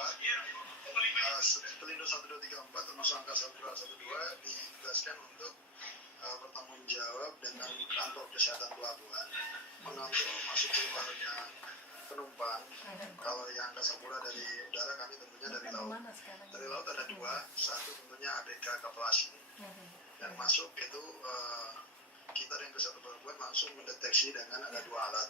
4, Pelindo 1, 2, 3, 4 termasuk angka Sapura 1, 2 ditugaskan untuk bertanggung jawab dengan kantor kesehatan pelabuhan mengatur masuk keluarnya penumpang. Kalau yang angka Sapura dari udara, kami tentunya dari laut. Dari laut ada 2, satu tentunya ABK kapal asing yang masuk itu kita dengan kesehatan pelabuhan langsung mendeteksi dengan ada 2 alat.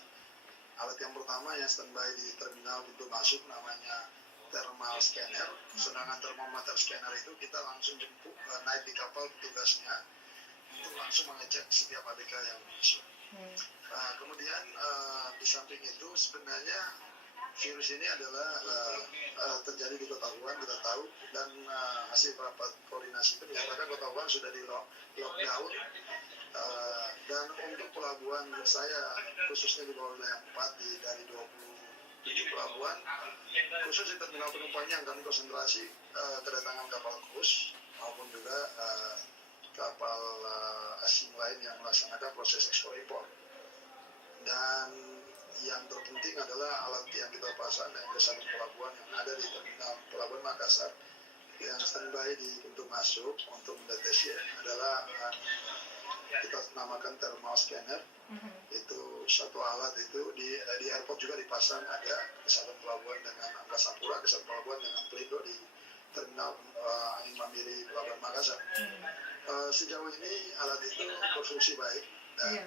Alat yang pertama yang standby di terminal pintu masuk namanya thermal scanner, sedangkan termometer scanner itu kita langsung jemput naik di kapal petugasnya untuk langsung mengecek setiap ABK yang masuk. Kemudian di samping itu sebenarnya virus ini adalah terjadi di Kota Wuhan, kita tahu, dan hasil rapat koordinasi itu menyatakan Kota Wuhan sudah di lockdown. Dan untuk pelabuhan saya khususnya di bawah wilayah 4 dari 27 pelabuhan khusus di terminal penumpangnya yang kami konsentrasi kedatangan kapal cruise maupun juga kapal asing lain yang melaksanakan proses ekspor impor. Dan yang terpenting adalah alat yang kita pasang dan kesehatan pelabuhan yang ada di terminal pelabuhan Makassar yang standby di pintu masuk untuk mendeteksi adalah kita namakan thermal scanner. Itu satu alat itu di airport juga dipasang, ada kesehatan pelabuhan dengan angka Sapura, kesehatan pelabuhan dengan Pelindo di terminal Angin Mamili Pelabuhan Makassar. Sejauh ini alat itu berfungsi baik dan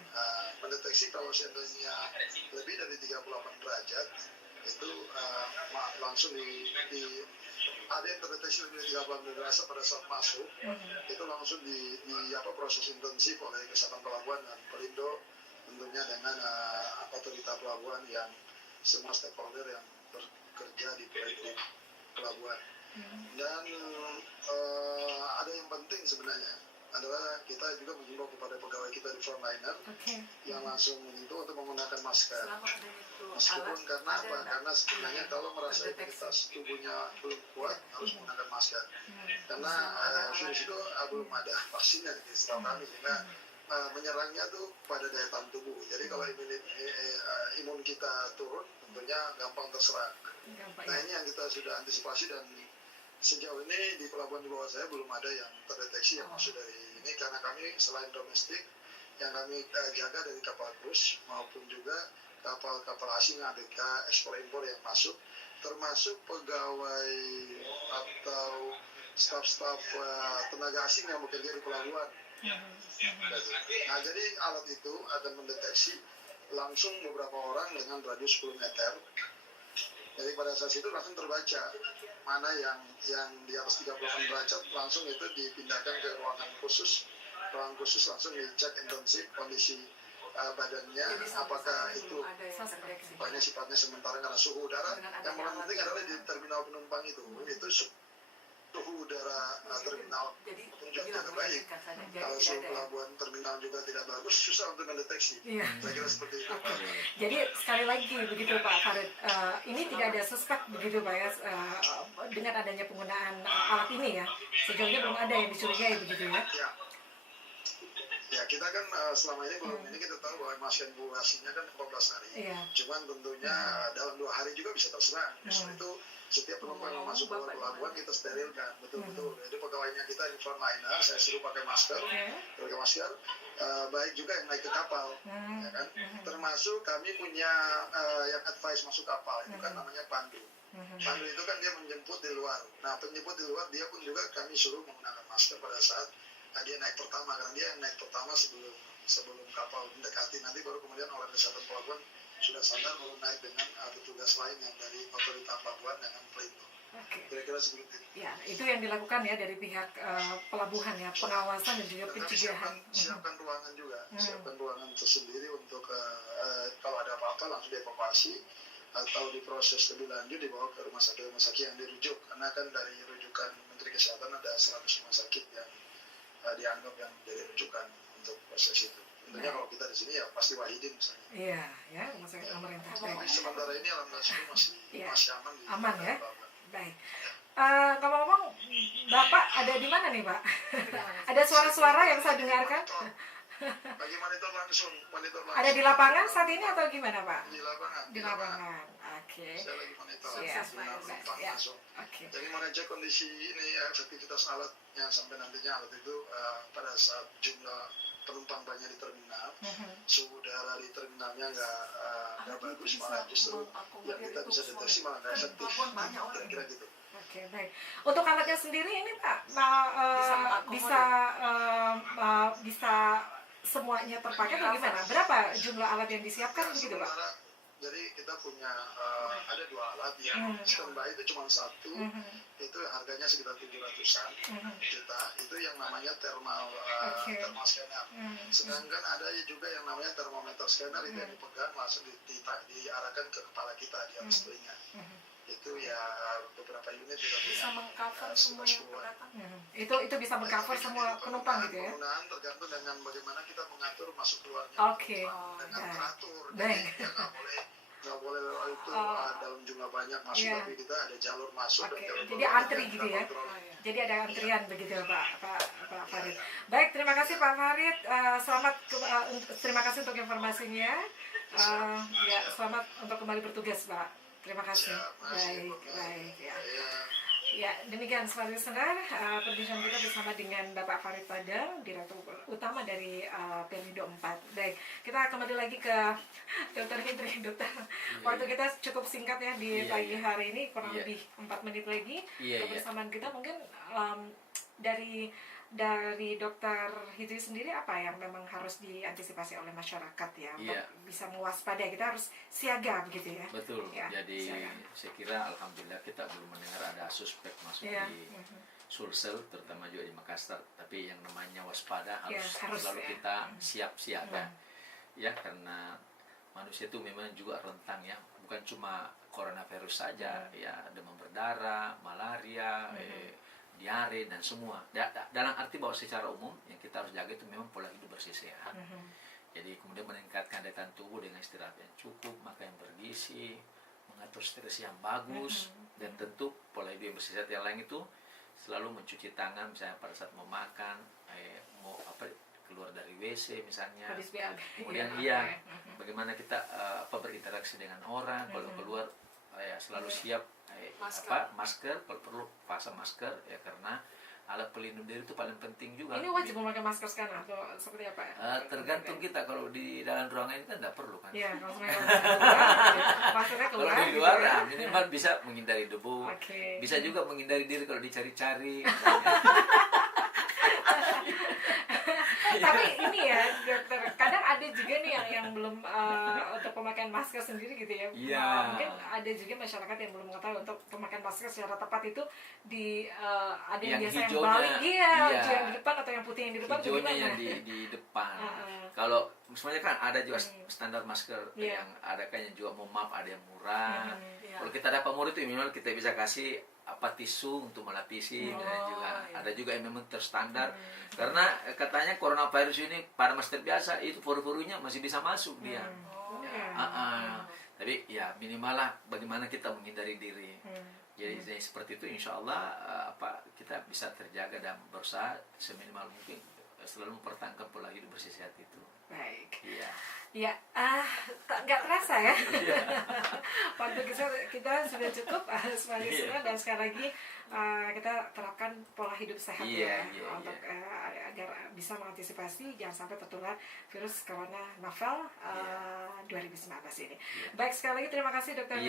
mendeteksi kalau seandainya lebih dari 38 derajat itu langsung ada yang terdeteksi lebih dari 38 derajat pada saat masuk, itu langsung di proses intensif oleh kesehatan pelabuhan dan Pelindo tentunya dengan otoritas pelabuhan yang semua stakeholder yang bekerja di pelabuhan. Dan ada yang penting sebenarnya adalah kita juga mengimbau kepada pegawai kita di frontliner yang langsung menyentuh untuk menggunakan masker. Meskipun karena apa? Karena sebenarnya kalau merasa imunitas tubuhnya belum kuat harus menggunakan masker. Karena virus itu belum ada vaksinnya di setahu kami, sehingga menyerangnya tuh pada daya tahan tubuh. Jadi kalau imun kita turun, tentunya gampang terserang. Nah ini yang kita sudah antisipasi dan sejauh ini di pelabuhan di bawah saya belum ada yang terdeteksi yang masuk dari ini, karena kami selain domestik yang kami jaga dari kapal cruise maupun juga kapal-kapal asing ABK ekspor impor yang masuk, termasuk pegawai atau staf-staf tenaga asing yang bekerja di pelabuhan. Nah jadi alat itu akan mendeteksi langsung beberapa orang dengan radius 10 meter. Jadi pada saat itu langsung terbaca mana yang di atas 38 derajat, langsung itu dipindahkan ke ruangan khusus langsung dicek intensif kondisi badannya, apakah itu sifatnya sementara karena suhu udara. Yang paling penting adalah di terminal penumpang itu suhu udara terminal juga tidak baik. Kalau suhu pelabuhan terminal juga tidak bagus, susah untuk mendeteksi. Saya kira seperti itu. Jadi sekali lagi begitu Pak Farid, ini tidak ada suspek begitu Pak ya, dengan adanya penggunaan alat ini ya, sejauh ini belum ada yang dicurigai begitu ya? Ya kita kan selama ini belum, ini kita tahu bahwa masa inkubasinya kan 14 hari. Cuman tentunya dalam 2 hari juga bisa terserang. Justru itu setiap penumpang yang masuk ke pelabuhan kita sterilkan betul-betul. Jadi pegawainya kita di frontliner saya suruh pakai masker, baik juga yang naik ke kapal, ya kan. Termasuk kami punya yang advice masuk kapal itu kan namanya pandu. Pandu itu kan dia menjemput di luar. Nah penjemput di luar dia pun juga kami suruh menggunakan masker pada saat dia naik pertama, karena dia yang naik pertama sebelum kapal mendekati, nanti baru kemudian oleh kesehatan pelabuhan sudah sadar baru naik dengan petugas lain yang dari otoritas pelabuhan dengan Pelindo. Kira-kira seperti itu. Ya, itu yang dilakukan ya dari pihak pelabuhan ya, pengawasan dan juga pencegahan. Siapkan ruangan juga, siapkan ruangan tersendiri untuk kalau ada apa-apa langsung dievakuasi atau diproses lebih lanjut dibawa ke rumah sakit yang dirujuk, karena kan dari rujukan Menteri Kesehatan ada 100 rumah sakit yang dianggap yang jadi rujukan untuk proses itu. Tentunya kalau kita di sini ya pasti Wahidin misalnya. Iya, ya rumah sakit pemerintah. Sementara ini alhamdulillah masih aman. Aman ya. Baik. Ngomong-ngomong, Bapak ada di mana nih Pak? Ada suara-suara yang saya dengarkan? Lagi monitor langsung. Ada di lapangan saat ini atau gimana Pak? Di lapangan. Di lapangan. Oke. Saya lagi monitor. Iya, Dengan penumpang ya. langsung. Oke. Jadi mengecek kondisi ini efektivitas alatnya sampai nantinya alat itu pada saat jumlah penumpang banyak di terminal, suhu udara di terminalnya nggak bagus, malah justru yang kita bisa deteksi malah nggak efektif. Kira-kira gitu. Oke, baik. Untuk alatnya sendiri ini Pak, bisa semuanya terpakai atau gimana? Berapa jumlah alat yang disiapkan begitu Pak? Jadi kita punya ada 2 alat yang standby itu cuma 1, itu harganya sekitar 700-an juta, itu yang namanya thermal scanner. Sedangkan ada juga yang namanya thermometer scanner, itu yang dipegang langsung diarahkan ke kepala kita di atas telinga. Itu ya beberapa unit juga bisa mengcover semua yang datang. Itu bisa mengcover semua penumpang gitu ya? Penggunaan tergantung dengan bagaimana kita mengatur masuk keluarnya. Oke. Dengan teratur. Baik. Jadi nggak boleh itu dalam jumlah banyak masuk, Iya. tapi kita ada jalur masuk dan jalur Jadi keluar. antri gitu ya? Jadi ada antrian begitu ya Pak Farid. Iya. Baik, terima kasih Pak Farid. Terima kasih untuk informasinya. Ya, selamat untuk kembali bertugas Pak. Terima kasih. Baik. Ya. Ya, demikian selalu listener, perbincangan kita bersama dengan Bapak Farid Padang, Direktur Utama dari Pelindo 4. Baik, kita kembali lagi ke Dr. Hendri. Dokter, waktu kita cukup singkat ya di pagi hari ini, kurang lebih 4 menit lagi kebersamaan kita. Mungkin dari Dokter Hidri sendiri apa yang memang harus diantisipasi oleh masyarakat ya untuk bisa mewaspadai, kita harus siaga begitu ya. Betul. Ya, jadi siaga. saya kira alhamdulillah kita belum mendengar ada suspek masuk di Sulsel, terutama juga di Makassar. Tapi yang namanya waspada harus selalu kita siap siaga. Ya, karena manusia itu memang juga rentan ya, bukan cuma coronavirus saja, ya demam berdarah, malaria, diare dan semua. Dalam arti bahwa secara umum yang kita harus jaga itu memang pola hidup bersih sehat. Jadi kemudian meningkatkan daya tahan tubuh dengan istirahat yang cukup, makan yang bergizi, mengatur stres yang bagus, dan tentu pola hidup yang bersih sehat yang lain itu selalu mencuci tangan misalnya pada saat mau makan, mau keluar dari WC misalnya. Kemudian bagaimana kita berinteraksi dengan orang, kalau keluar selalu siap masker, kalau perlu pasang masker ya, karena alat pelindung diri itu paling penting juga. Ini wajib memakai masker sekarang atau seperti apa ya? Tergantung kita, kalau di dalam ruangan ini kan tidak perlu kan. Iya, kalau maskernya keluar. Kalau di luar minimal bisa menghindari debu. Okay. Bisa juga menghindari diri kalau dicari-cari. Tapi ini ya dokter, kadang ada juga nih yang belum untuk pemakaian masker sendiri gitu ya. Mungkin ada juga masyarakat yang belum mengetahui untuk pemakaian masker secara tepat itu ada yang biasa yang balik, yang di depan atau yang putih yang di depan. Hijaunya yang di depan. Kalau semuanya kan ada juga standar masker yang ada kan yang juga ada yang murah. Kalau kita dapat murah itu minimal kita bisa kasih tisu untuk melapisi, dan juga ada juga yang memang terstandar, karena katanya coronavirus ini pada masker biasa itu paru-parunya masih bisa masuk dia. Tapi ya minimal lah bagaimana kita menghindari diri. Jadi seperti itu, insya Allah kita bisa terjaga dan berusaha seminimal mungkin selalu mempertahankan pola hidup bersih sehat itu. Baik. Iya. Ya, nggak terasa ya. Waktu kita sudah cukup sebagai dan sekali lagi kita terapkan pola hidup sehat untuk agar bisa mengantisipasi jangan sampai tertular virus corona novel 2019 ini. Baik, sekali lagi terima kasih Dokter.